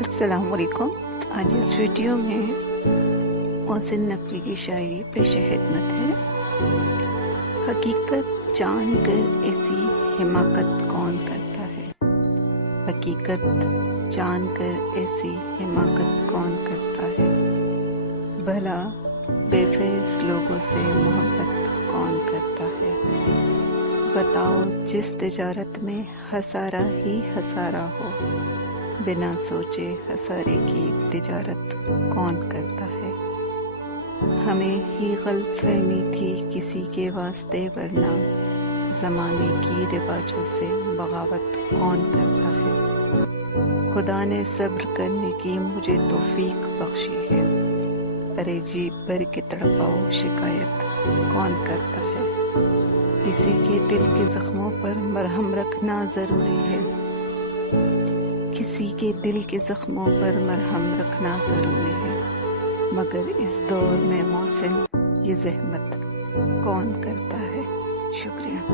السلام علیکم۔ آج اس ویڈیو میں محسن نقوی کی شاعری پیش خدمت ہے۔ حقیقت جان کر ایسی حماقت کون کرتا ہے؟ حقیقت جان کر ایسی حماقت کون کرتا ہے؟ بھلا بے فیض لوگوں سے محبت کون کرتا ہے؟ بتاؤ جس تجارت میں خسارہ ہی خسارہ ہو، بنا سوچے خسارے کی تجارت کون کرتا ہے؟ ہمیں ہی غلط فہمی تھی کسی کے واسطے، ورنہ زمانے کی رواجوں سے بغاوت کون کرتا ہے؟ خدا نے صبر کرنے کی مجھے توفیق بخشی ہے، ارے جی بھر کے تڑپاؤ شکایت کون کرتا ہے؟ کسی کے دل کے زخموں پر مرہم رکھنا ضروری ہے، کسی کے دل کے زخموں پر مرہم رکھنا ضروری ہے، مگر اس دور میں محسن یہ زحمت کون کرتا ہے؟ شکریہ۔